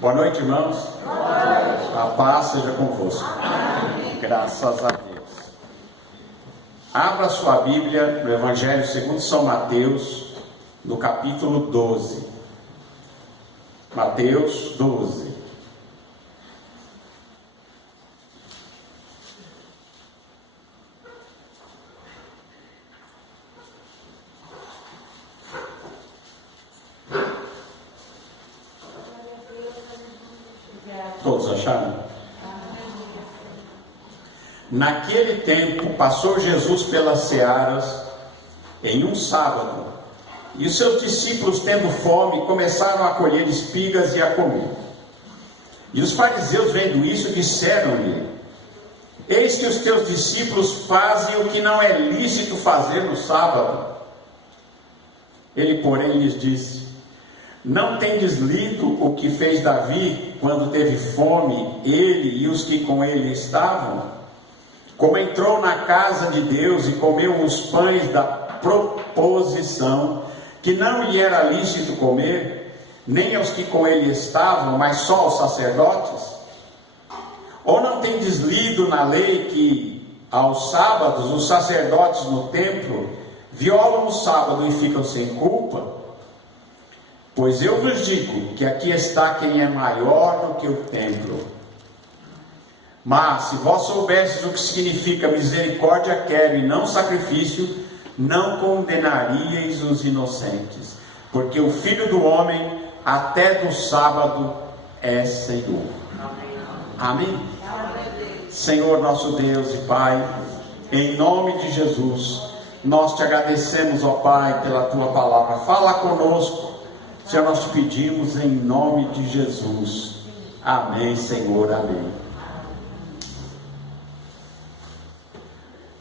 Boa noite, irmãos. Boa noite. A paz seja convosco. Amém. Graças a Deus. Abra sua Bíblia no Evangelho segundo São Mateus, no capítulo 12. Mateus 12. Todos acharam? Naquele tempo, passou Jesus pelas searas em um sábado, e os seus discípulos, tendo fome, começaram a colher espigas e a comer. E os fariseus, vendo isso, disseram-lhe: eis que os teus discípulos fazem o que não é lícito fazer no sábado. Ele, porém, lhes disse: não tendes lido o que fez Davi quando teve fome, ele e os que com ele estavam? Como entrou na casa de Deus e comeu os pães da proposição, que não lhe era lícito comer, nem aos que com ele estavam, mas só aos sacerdotes? Ou não tendes lido na lei que aos sábados os sacerdotes no templo violam o sábado e ficam sem culpa? Pois eu vos digo que aqui está quem é maior do que o templo. Mas se vós soubesseis o que significa misericórdia quero e não sacrifício, não condenaríeis os inocentes, porque o Filho do Homem até do sábado é Senhor. Amém? Senhor nosso Deus e Pai, em nome de Jesus, nós te agradecemos, ó Pai, pela tua palavra. Fala conosco, Senhor, nós te pedimos em nome de Jesus. Amém, Senhor, amém.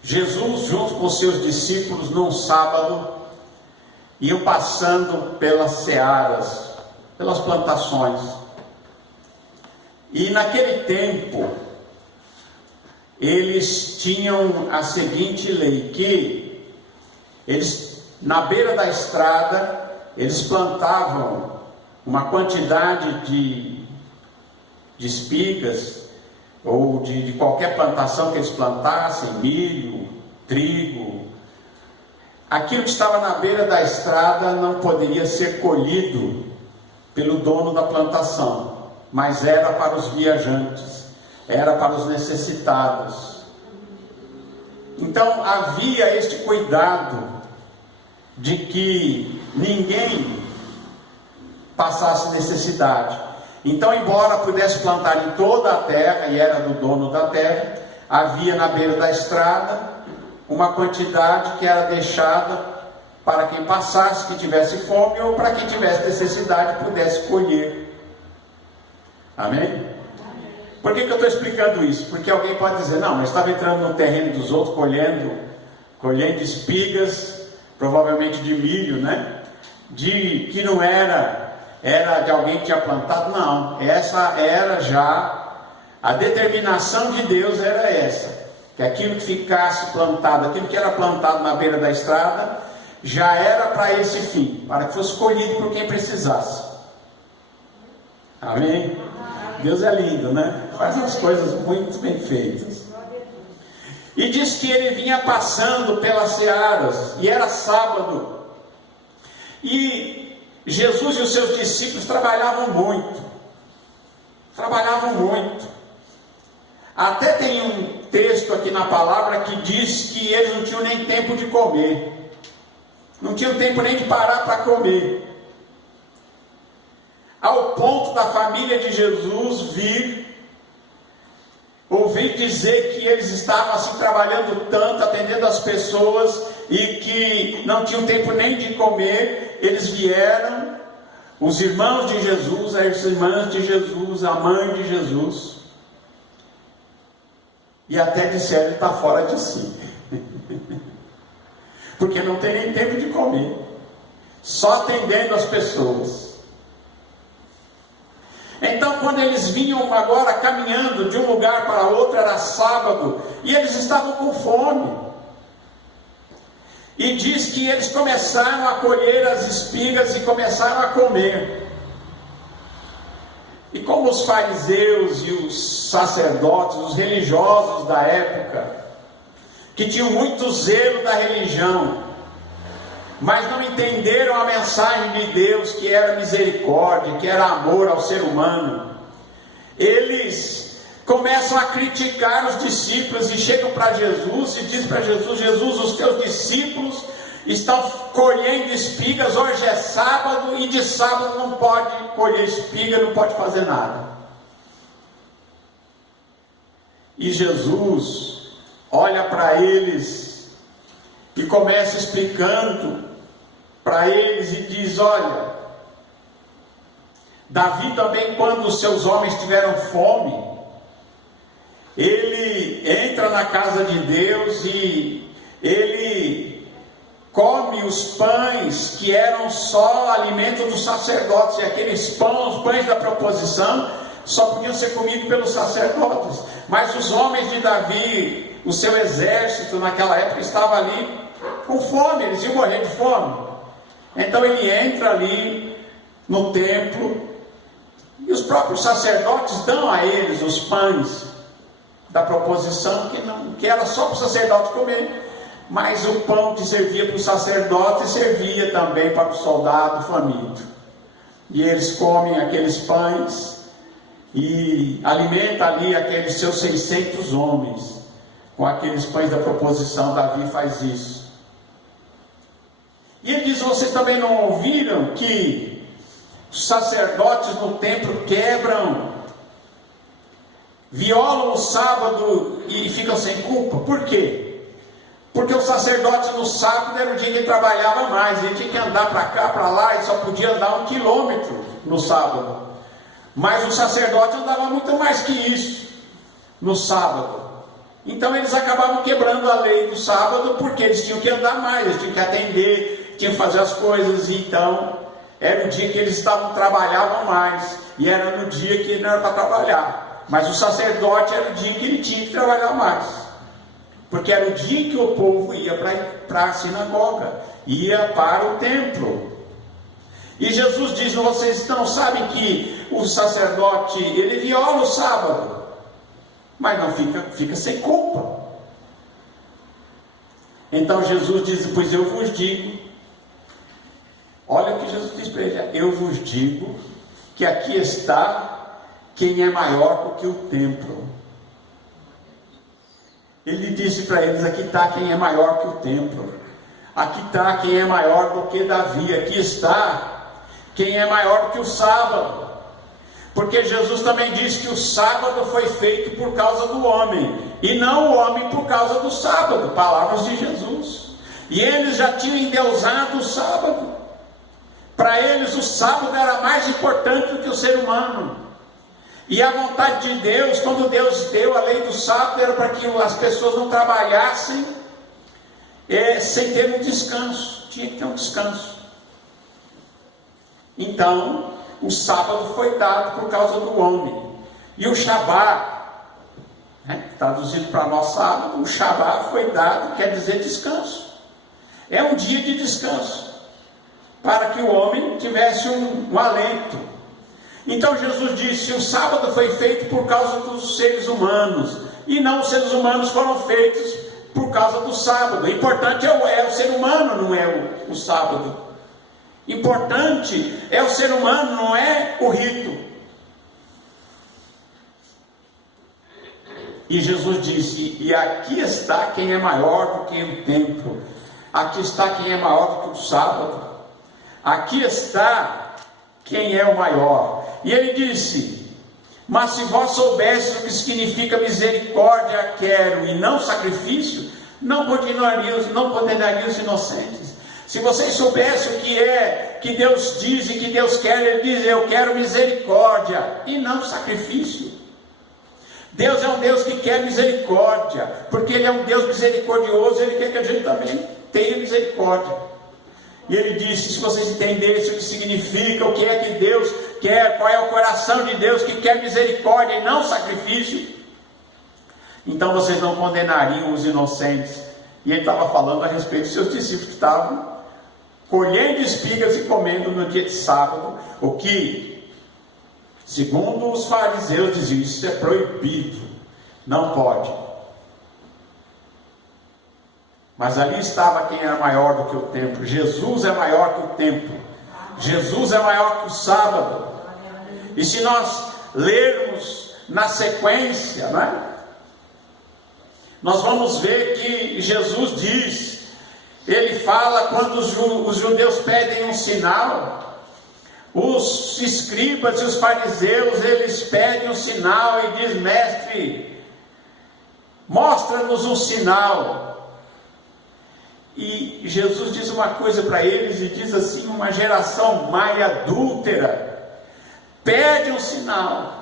Jesus, junto com seus discípulos, num sábado, iam passando pelas searas, pelas plantações. E naquele tempo, eles tinham a seguinte lei, que eles, na beira da estrada, eles plantavam uma quantidade de espigas, ou de qualquer plantação que eles plantassem, milho, trigo. Aquilo que estava na beira da estrada não poderia ser colhido pelo dono da plantação, mas era para os viajantes, era para os necessitados. Então havia este cuidado de que ninguém passasse necessidade. Então, embora pudesse plantar em toda a terra, e era do dono da terra, havia na beira da estrada uma quantidade que era deixada para quem passasse, que tivesse fome, ou para quem tivesse necessidade pudesse colher. Amém? Por que eu estou explicando isso? Porque alguém pode dizer: não, mas estava entrando no terreno dos outros, colhendo espigas, provavelmente de milho, né? Que não era de alguém que tinha plantado. Não, essa era já a determinação de Deus, era essa, que aquilo que ficasse plantado, aquilo que era plantado na beira da estrada, já era para esse fim, para que fosse colhido por quem precisasse. Amém? Deus é lindo, né? Faz as coisas muito bem feitas. E diz que ele vinha passando pelas searas, e era sábado, e Jesus e os seus discípulos trabalhavam muito. Até tem um texto aqui na palavra que diz que eles não tinham nem tempo de comer. Não tinham tempo nem de parar para comer. Ao ponto da família de Jesus ouvir dizer que eles estavam assim trabalhando tanto, atendendo as pessoas, e que não tinham tempo nem de comer. Eles vieram, os irmãos de Jesus, as irmãs de Jesus, a mãe de Jesus, e até disseram: ele está fora de si, porque não tem nem tempo de comer, só atendendo as pessoas. Então, quando eles vinham agora caminhando de um lugar para outro, era sábado, e eles estavam com fome. E diz que eles começaram a colher as espigas e começaram a comer. E como os fariseus e os sacerdotes, os religiosos da época, que tinham muito zelo da religião, mas não entenderam a mensagem de Deus, que era misericórdia, que era amor ao ser humano, eles começam a criticar os discípulos e chegam para Jesus e dizem para Jesus: Jesus, os teus discípulos estão colhendo espigas, hoje é sábado e de sábado não pode colher espiga, não pode fazer nada. E Jesus olha para eles e começa explicando para eles e diz: olha, Davi também, quando os seus homens tiveram fome, ele entra na casa de Deus e ele come os pães que eram só alimento dos sacerdotes, e aqueles pães, os pães da proposição, só podiam ser comidos pelos sacerdotes. Mas os homens de Davi, o seu exército naquela época, estava ali com fome, eles iam morrer de fome. Então ele entra ali no templo e os próprios sacerdotes dão a eles os pães da proposição, que era só para o sacerdote comer. Mas o pão que servia para o sacerdote servia também para o soldado faminto. E eles comem aqueles pães e alimentam ali aqueles seus 600 homens com aqueles pães da proposição. Davi faz isso. E ele diz: vocês também não ouviram que os sacerdotes no templo quebram, violam o sábado e ficam sem culpa? Por quê? Porque o sacerdote no sábado era o dia que ele trabalhava mais, ele tinha que andar para cá, para lá, e só podia andar 1 quilômetro no sábado. Mas o sacerdote andava muito mais que isso no sábado. Então eles acabavam quebrando a lei do sábado, porque eles tinham que andar mais, eles tinham que atender, tinham que fazer as coisas. E então era o dia que eles trabalhavam mais, e era no dia que não era para trabalhar. Mas o sacerdote era o dia que ele tinha que trabalhar mais, porque era o dia que o povo ia para a sinagoga, ia para o templo. E Jesus diz: vocês não sabem que o sacerdote, ele viola o sábado, mas não fica sem culpa. Então Jesus diz: pois eu vos digo, olha o que Jesus diz para ele: eu vos digo que aqui está quem é maior do que o templo. Ele disse para eles: aqui está quem é maior que o templo, aqui está quem é maior do que Davi, aqui está quem é maior do que o sábado. Porque Jesus também disse que o sábado foi feito por causa do homem, e não o homem por causa do sábado. Palavras de Jesus. E eles já tinham endeusado o sábado. Para eles o sábado era mais importante do que o ser humano. E a vontade de Deus, quando Deus deu a lei do sábado, era para que as pessoas não trabalhassem sem ter um descanso. Tinha que ter um descanso. Então o sábado foi dado por causa do homem. E o Shabá, traduzido para nós sábado, o Shabá foi dado, quer dizer descanso. É um dia de descanso, para que o homem tivesse um alento. Então Jesus disse: o sábado foi feito por causa dos seres humanos, e não os seres humanos foram feitos por causa do sábado. O importante é o ser humano, não é o sábado. Importante é o ser humano, não é o rito. E Jesus disse: e aqui está quem é maior do que o templo, aqui está quem é maior do que o sábado, aqui está quem é o maior. E ele disse: mas se vós soubesseis o que significa misericórdia quero e não sacrifício, não condenariam os inocentes. Se vocês soubessem o que é que Deus diz e que Deus quer, ele diz: eu quero misericórdia e não sacrifício. Deus é um Deus que quer misericórdia, porque Ele é um Deus misericordioso. Ele quer que a gente também tenha misericórdia. E ele disse: se vocês entendessem o que significa, o que é que Deus quer, qual é o coração de Deus que quer misericórdia e não sacrifício, então vocês não condenariam os inocentes. E ele estava falando a respeito dos seus discípulos que estavam colhendo espigas e comendo no dia de sábado, o que Segundo os fariseus diziam, isso é proibido, não pode. Mas ali estava quem era maior do que o templo. Jesus é maior que o templo. Jesus é maior que o sábado. E se nós lermos na sequência, não é? Nós vamos ver que Jesus diz, ele fala quando os judeus pedem um sinal, os escribas e os fariseus, eles pedem um sinal e diz, mestre, mostra-nos um sinal. E Jesus diz uma coisa para eles e diz assim, uma geração má e adúltera, pede um sinal,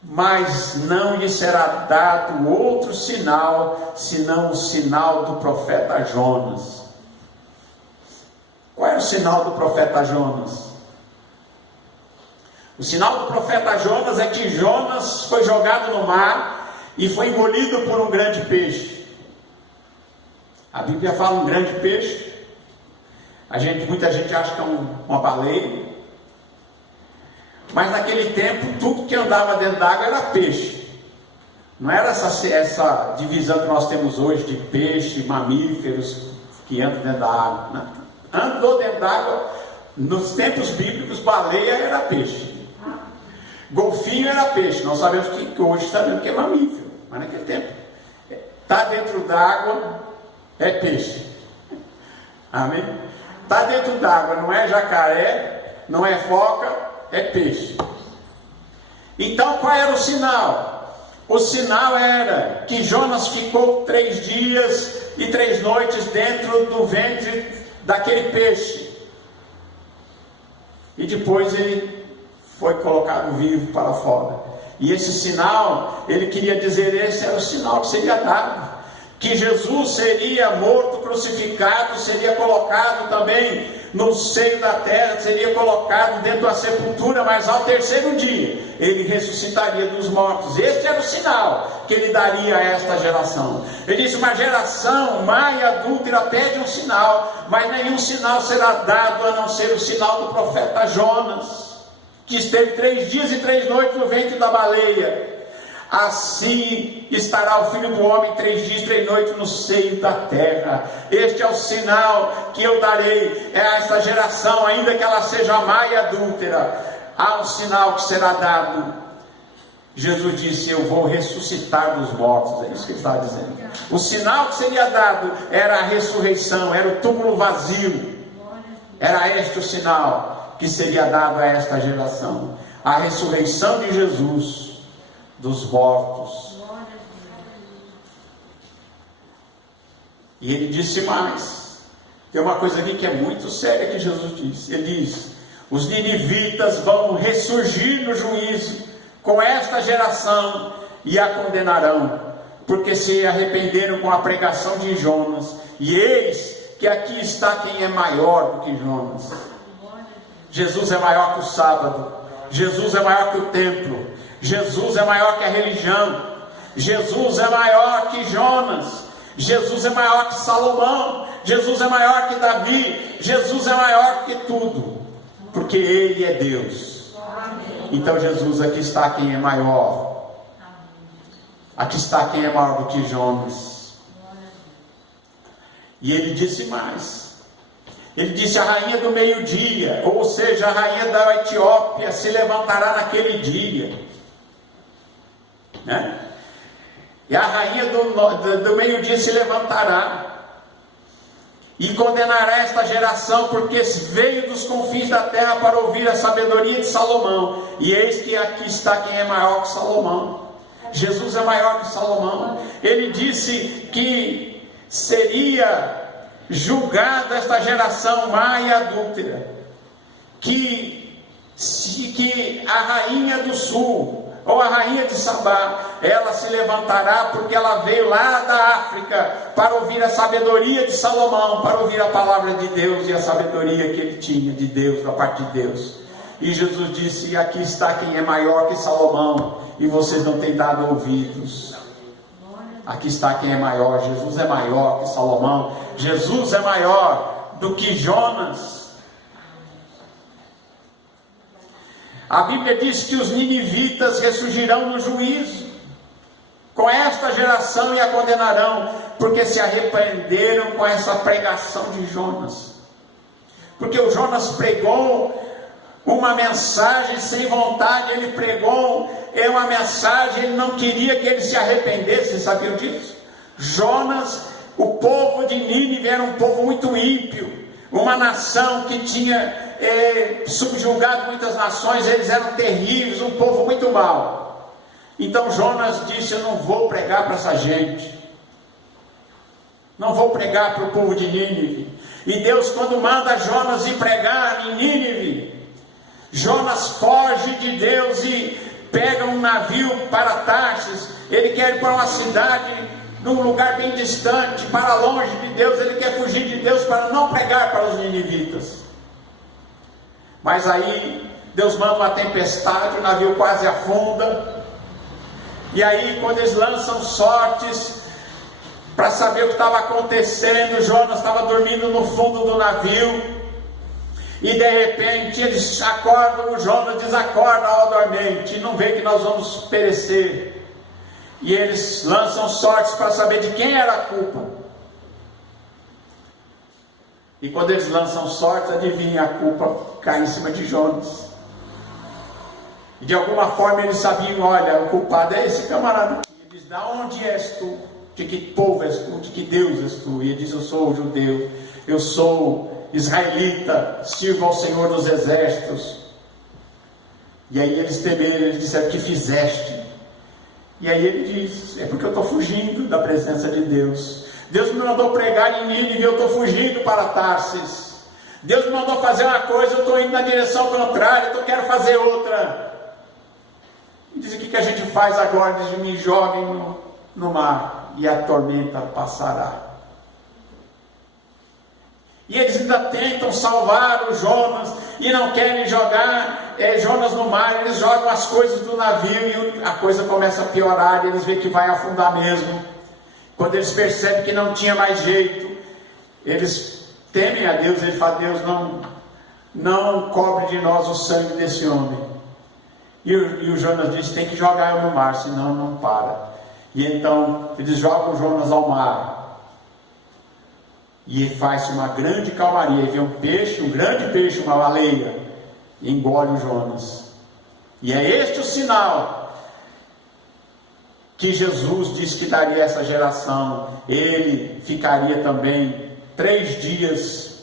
mas não lhe será dado outro sinal, senão o sinal do profeta Jonas. Qual é o sinal do profeta Jonas? O sinal do profeta Jonas é que Jonas foi jogado no mar e foi engolido por um grande peixe. A Bíblia fala um grande peixe. Muita gente acha que é uma baleia. Mas naquele tempo, tudo que andava dentro d'água era peixe. Não era essa divisão que nós temos hoje de peixe, mamíferos que andam dentro da água. Né? Andou dentro d'água, nos tempos bíblicos, baleia era peixe. Golfinho era peixe. Nós sabemos que hoje sabemos que é mamífero. Mas naquele tempo, está dentro d'água, é peixe. Amém? Está dentro d'água, não é jacaré, não é foca, é peixe. Então qual era o sinal? O sinal era que Jonas ficou 3 dias e 3 noites dentro do ventre daquele peixe. E depois ele foi colocado vivo para fora. E esse sinal, ele queria dizer, esse era o sinal que seria dado. Que Jesus seria morto, crucificado, seria colocado também no seio da terra, seria colocado dentro da sepultura, mas ao 3º dia ele ressuscitaria dos mortos. Este era o sinal que ele daria a esta geração. Ele disse, uma geração má e adúltera pede um sinal, mas nenhum sinal será dado a não ser o sinal do profeta Jonas, que esteve 3 dias e 3 noites no ventre da baleia. Assim estará o Filho do Homem 3 dias e 3 noites no seio da terra. Este é o sinal que eu darei a esta geração, ainda que ela seja má e adúltera. Há um sinal que será dado. Jesus disse, eu vou ressuscitar dos mortos. É isso que ele está dizendo. O sinal que seria dado era a ressurreição, era o túmulo vazio. Era este o sinal que seria dado a esta geração. A ressurreição de Jesus dos mortos. E ele disse mais. Tem uma coisa aqui que é muito séria que Jesus disse. Ele diz, os ninivitas vão ressurgir no juízo com esta geração e a condenarão, porque se arrependeram com a pregação de Jonas. E eis que aqui está quem é maior do que Jonas. Jesus é maior que o sábado. Jesus é maior que o templo. Jesus é maior que a religião. Jesus é maior que Jonas. Jesus é maior que Salomão. Jesus é maior que Davi. Jesus é maior que tudo, porque Ele é Deus. Então Jesus, aqui está quem é maior. Aqui está quem é maior do que Jonas. E ele disse mais. Ele disse, a rainha do meio-dia, ou seja, a rainha da Etiópia, se levantará naquele dia. Né? E a rainha do meio-dia se levantará e condenará esta geração, porque veio dos confins da terra para ouvir a sabedoria de Salomão. E eis que aqui está quem é maior que Salomão. Jesus é maior que Salomão. Ele disse que seria julgada esta geração má e adúltera, que a rainha do sul, ou a rainha de Sabá, ela se levantará, porque ela veio lá da África para ouvir a sabedoria de Salomão, para ouvir a palavra de Deus e a sabedoria que ele tinha de Deus, da parte de Deus. E Jesus disse, aqui está quem é maior que Salomão, e vocês não têm dado ouvidos. Aqui está quem é maior. Jesus é maior que Salomão. Jesus é maior do que Jonas. A Bíblia diz que os ninivitas ressurgirão no juízo com esta geração e a condenarão, porque se arrependeram com essa pregação de Jonas. Porque o Jonas pregou uma mensagem sem vontade, ele pregou uma mensagem, ele não queria que ele se arrependesse, vocês sabiam disso? Jonas, o povo de Nínive era um povo muito ímpio, uma nação que tinha subjugado muitas nações, eles eram terríveis, um povo muito mau. Então Jonas disse: eu não vou pregar para essa gente, não vou pregar para o povo de Nínive. E Deus, quando manda Jonas ir pregar em Nínive, Jonas foge de Deus e pega um navio para Tarsis. Ele quer ir para uma cidade, num lugar bem distante, para longe de Deus. Ele quer fugir de Deus para não pregar para os ninivitas. Mas aí Deus manda uma tempestade, o navio quase afunda. E aí, quando eles lançam sortes para saber o que estava acontecendo, Jonas estava dormindo no fundo do navio. E de repente eles acordam, o Jonas diz: acorda, ó dormente, e não vê que nós vamos perecer. E eles lançam sortes para saber de quem era a culpa. E quando eles lançam sortes, adivinha, a culpa cai em cima de Jonas. E de alguma forma eles sabiam: olha, o culpado é esse camarada. E ele diz: da onde és tu? De que povo és tu? De que Deus és tu? E ele diz: eu sou judeu, eu sou israelita, sirvo ao Senhor dos exércitos. E aí eles temeram, eles disseram: que fizeste? E aí ele diz: é porque eu estou fugindo da presença de Deus. Deus me mandou pregar em Nínive e eu estou fugindo para Tarsis. Deus me mandou fazer uma coisa, eu estou indo na direção contrária, eu quero fazer outra. E diz: o que a gente faz agora? Diz: me joguem no mar e a tormenta passará. E eles ainda tentam salvar o Jonas e não querem jogar Jonas no mar. Eles jogam as coisas do navio e a coisa começa a piorar. E eles veem que vai afundar mesmo. Quando eles percebem que não tinha mais jeito, eles temem a Deus. Eles falam: Deus, não cobre de nós o sangue desse homem. E o Jonas diz: tem que jogar eu no mar, senão não para. E então eles jogam o Jonas ao mar. E faz uma grande calmaria. E vem um peixe, um grande peixe, uma baleia, e engole o Jonas. E é este o sinal que Jesus disse que daria a essa geração. Ele ficaria também 3 dias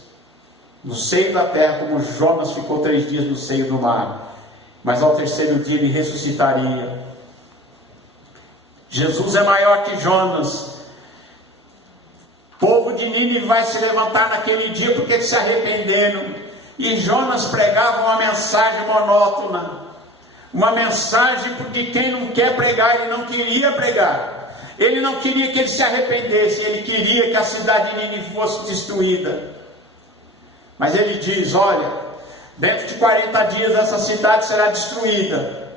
no seio da terra, como Jonas ficou 3 dias no seio do mar. Mas ao 3º dia ele ressuscitaria. Jesus é maior que Jonas. O povo de Nínive vai se levantar naquele dia porque eles se arrependeram. E Jonas pregava uma mensagem monótona. Uma mensagem porque quem não quer pregar, ele não queria pregar. Ele não queria que eles se arrependessem. Ele queria que a cidade de Nínive fosse destruída. Mas ele diz: olha, dentro de 40 dias essa cidade será destruída.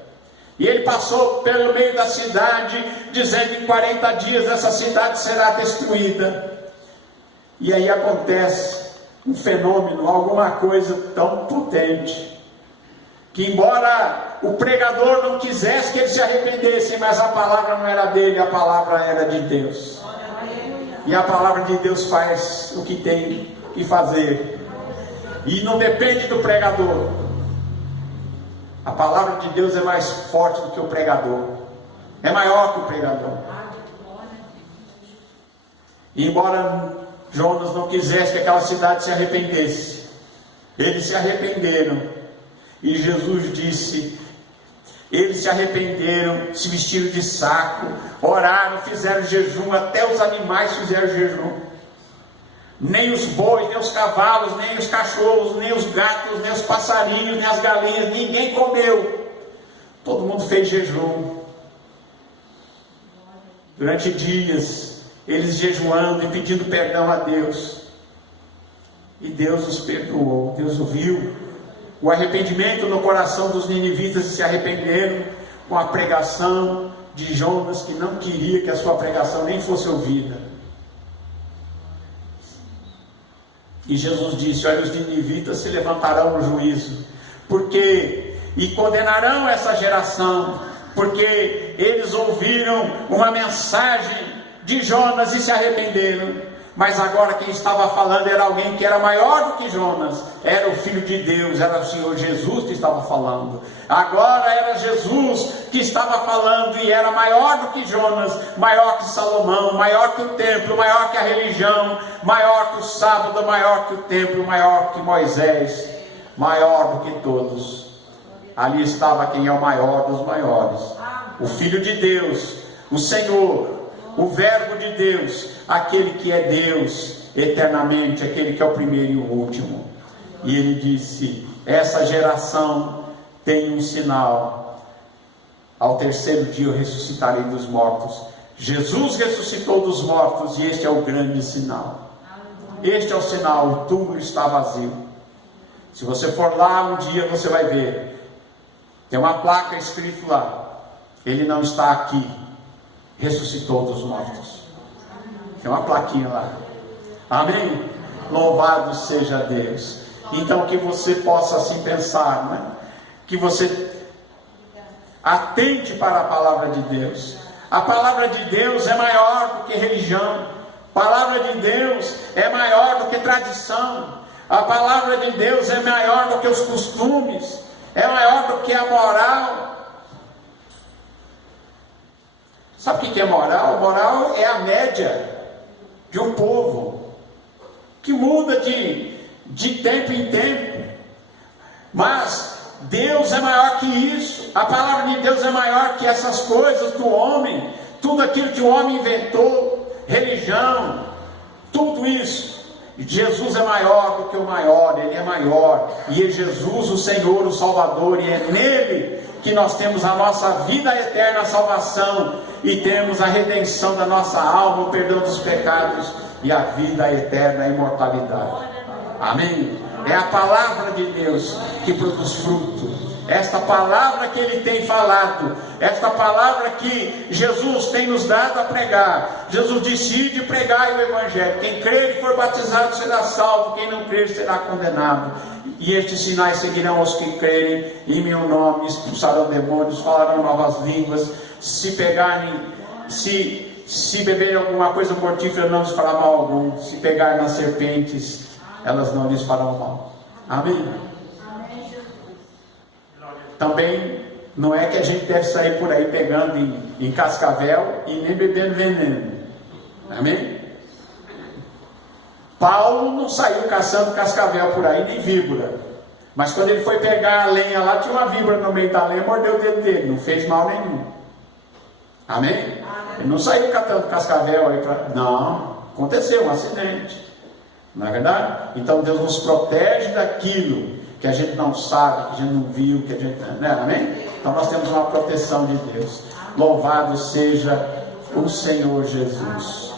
E ele passou pelo meio da cidade dizendo: em 40 dias essa cidade será destruída. E aí acontece um fenômeno, alguma coisa tão potente, que embora o pregador não quisesse que eles se arrependessem, mas a palavra não era dele, a palavra era de Deus. E a palavra de Deus faz o que tem que fazer. E não depende do pregador. A palavra de Deus é mais forte do que o pregador. É maior que o pregador. E embora Jonas não quisesse que aquela cidade se arrependesse, eles se arrependeram. E Jesus disse: eles se arrependeram, se vestiram de saco, oraram, fizeram jejum, até os animais fizeram jejum. Nem os bois, nem os cavalos, nem os cachorros, nem os gatos, nem os passarinhos, nem as galinhas, ninguém comeu. Todo mundo fez jejum. Durante dias, eles jejuando e pedindo perdão a Deus. E Deus os perdoou. Deus ouviu o arrependimento no coração dos ninivitas e se arrependeram com a pregação de Jonas, que não queria que a sua pregação nem fosse ouvida. E Jesus disse: olha, os ninivitas se levantarão no juízo, porque e condenarão essa geração, porque eles ouviram uma mensagem de Jonas e se arrependeram. Mas agora quem estava falando era alguém que era maior do que Jonas, era o Filho de Deus, era o Senhor Jesus que estava falando. Agora era Jesus que estava falando, e era maior do que Jonas, maior que Salomão, maior que o templo, maior que a religião, maior que o sábado, maior que o templo, maior que Moisés, maior do que todos. Ali estava quem é o maior dos maiores, o Filho de Deus, o Senhor, o Verbo de Deus, aquele que é Deus eternamente, aquele que é o primeiro e o último. E ele disse: essa geração tem um sinal, ao terceiro dia eu ressuscitarei dos mortos. Jesus ressuscitou dos mortos, e este é o grande sinal. Este é o sinal, o túmulo está vazio. Se você for lá um dia, você vai ver, tem uma placa escrito lá: ele não está aqui, ressuscitou dos mortos. Tem uma plaquinha lá. Amém? Louvado seja Deus. Então que você possa assim pensar, né? Que você atente para a palavra de Deus. A palavra de Deus é maior do que religião. A palavra de Deus é maior do que tradição. A palavra de Deus é maior do que os costumes. É maior do que a moral. Sabe o que é moral? Moral é a média de um povo, que muda de tempo em tempo. Mas Deus é maior que isso. A palavra de Deus é maior que essas coisas do homem, tudo aquilo que o homem inventou, religião, tudo isso. Jesus é maior do que o maior, Ele é maior, e é Jesus o Senhor, o Salvador, e é nele que nós temos a nossa vida eterna, a salvação, e temos a redenção da nossa alma, o perdão dos pecados, e a vida eterna, a imortalidade. Amém? É a palavra de Deus que produz fruto. Esta palavra que Ele tem falado, esta palavra que Jesus tem nos dado a pregar. Jesus disse: ide pregai o Evangelho. Quem crer e for batizado será salvo, quem não crer será condenado. E estes sinais seguirão aos que crerem. Em meu nome expulsarão demônios, falarão novas línguas. Se pegarem, se beberem alguma coisa mortífera, não lhes fará mal algum. Se pegarem nas serpentes, elas não lhes farão mal. Amém? Também não é que a gente deve sair por aí pegando em cascavel e nem bebendo veneno. Amém? Paulo não saiu caçando cascavel por aí, nem víbora. Mas quando ele foi pegar a lenha lá, tinha uma víbora no meio da lenha, mordeu o dedo dele, não fez mal nenhum. Amém? Ele não saiu catando cascavel aí para... Não, aconteceu um acidente. Não é verdade? Então Deus nos protege daquilo que a gente não sabe, que a gente não viu, que a gente... Né? Amém? Então nós temos uma proteção de Deus. Louvado seja o Senhor Jesus.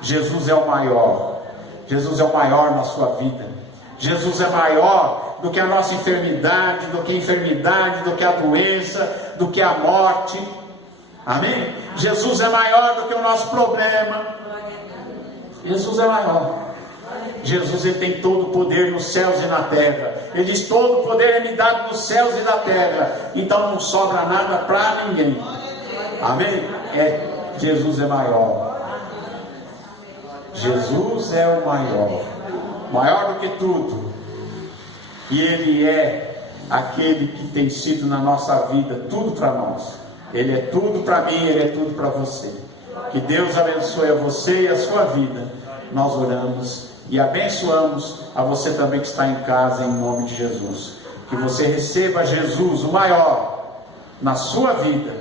Jesus é o maior. Jesus é o maior na sua vida. Jesus é maior do que a nossa enfermidade, do que a doença, do que a morte. Amém? Jesus é maior do que o nosso problema. Jesus é maior. Jesus, ele tem todo o poder nos céus e na terra. Ele diz: todo o poder é me dado nos céus e na terra. Então não sobra nada para ninguém. Amém? Jesus é maior. Jesus é o maior, maior do que tudo. E Ele é aquele que tem sido na nossa vida tudo para nós. Ele é tudo para mim, Ele é tudo para você. Que Deus abençoe a você e a sua vida. Nós oramos e abençoamos a você também que está em casa, em nome de Jesus. Que você receba Jesus, o maior, na sua vida,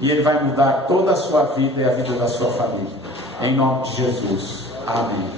e Ele vai mudar toda a sua vida e a vida da sua família. Em nome de Jesus. Amém.